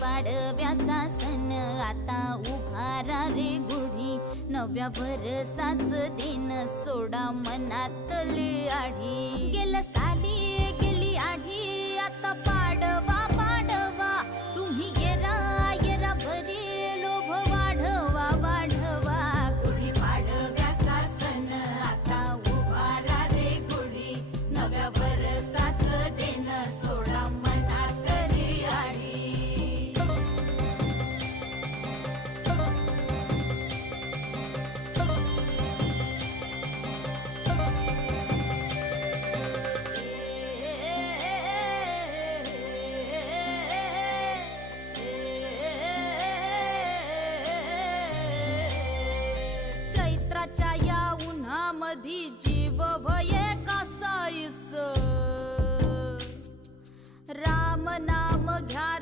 पाडव्याचा सण आता उभारा रे गुढी, नव्या वर्षाच दिन सोडा मनातली आढी. गेल्या साली गेली आढी, आता पाडवा पाडवा, तुम्ही येरा येरा भरी लोभ वाढवा वाढवा. गुढी पाडव्याचा सण आता उभारा रे गुढी, नव्या वर्षाच दिन सोडा मनातली आढी. चैत्राच्या या उन्हामधी जीव भये कासाईस, राम नाम घ्या